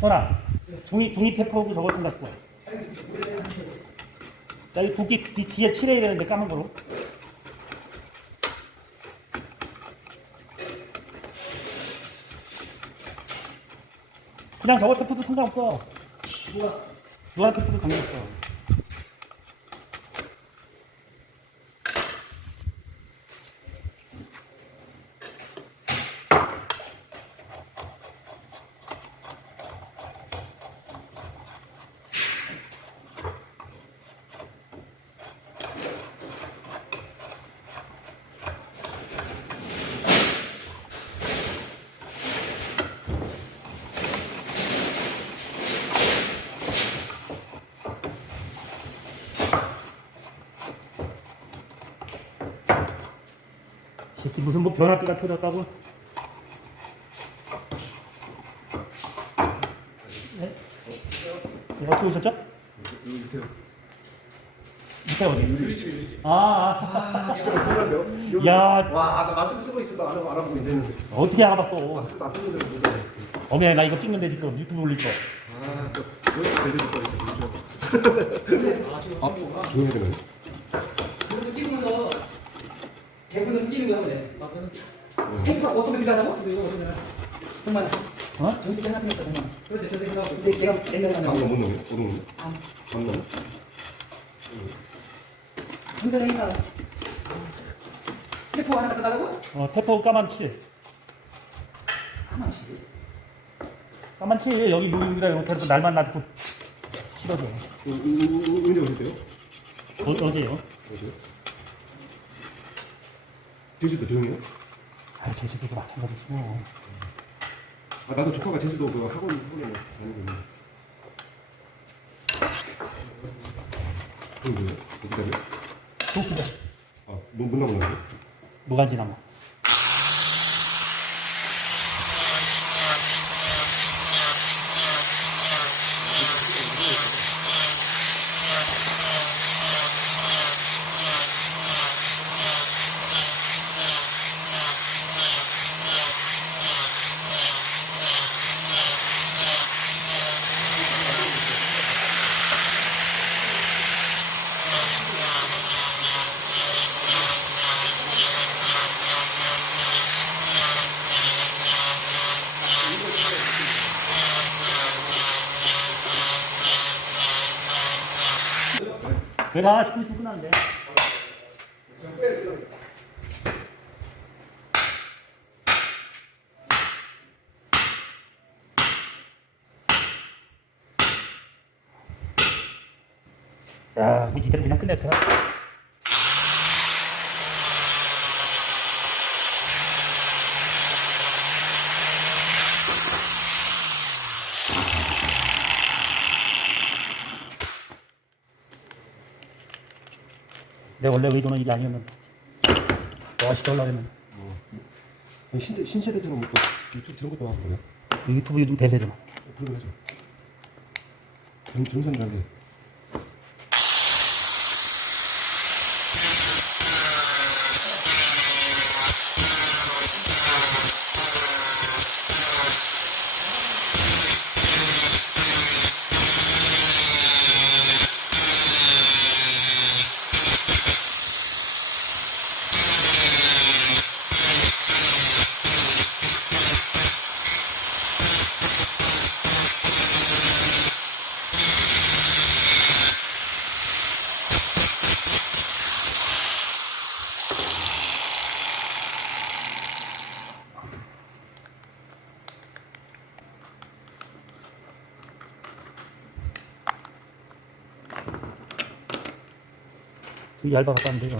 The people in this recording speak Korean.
선아, 종이 테프하고 저거 좀 갖고 와. 나 이 붓기 뒤에 칠해야 되는데 까만 거로. 그냥 저거 테프도 상관없어. 누가 테프도 관계없어. 무슨 뭐 변압기가 터졌다고? 네? 어떻게 오셨죠? 밑에 어디? 야, 와, 아까 마스크 쓰고 있어도 알아보고 있는데. 어떻게 알아봤어? 마스크 안 쓰고 있는데. 어메, 나 이거 찍는데 지금 유튜브 올릴 거. 아, 또 제대로 써. 조용히 되네. 이거 찍으면서 대본을 찍는 거야, 네. 탱크가 어떻게 필요하다고? 이거 어떻게 하나? 정말 어? 정식 하나 필요했어, 정말. 그런데 저 생각 근데 내가 옛날에 하는 방금 거. 못 넣네. 못 넣네. 방금. 문제는 행사. 탱크 하나 갖다 달라고? 테프 까만 칠. 가만히. 까만 칠. 여기 여기다 이렇게 날만 놔두고 칠어줘. 언제 오셨대요? 어제요? 어제요? 제주도 조용해요? 아, 제주도도 마찬가지죠. 아, 나도 조카가 제주도 그 학원에 다니고 있는데. 그건 뭐예요? 어디다요? 소프다. 아, 못 나오나요? 무간지나무. 내가 조금 있으면 끝나는데. 야, 뭐 이대로 그냥 끝냈어. 내 원래 의도는 이게 아니었는데. 멋있게 올라가면. 신세대처럼 또 유튜브 저런 것도 하고 그래요? 유튜브 요즘 대세잖아. 그러긴 하죠. 정선이라는 얇아갖고 안 돼요.